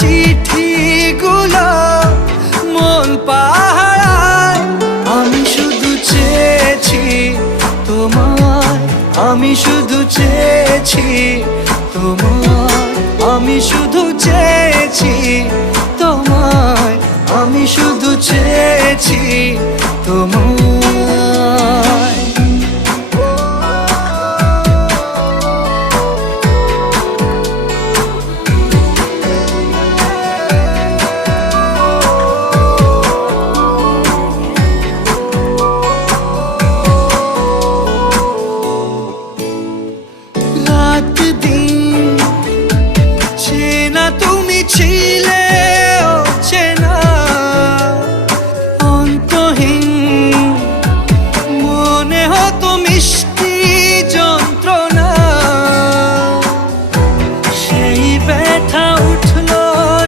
চিঠিগুলো মন পাহারায়। আমি শুধু চেয়েছি তোমায়, আমি শুধু চেয়েছি তোমায়, আমি শুধু চেয়েছি তোমায়, আমি শুধু চেয়েছি তোমায়। রাত দিন চেনা তুমি ছিলে চেনা, অন্তহীন মনে হতো মিষ্টি যন্ত্রণা। সেই ব্যথা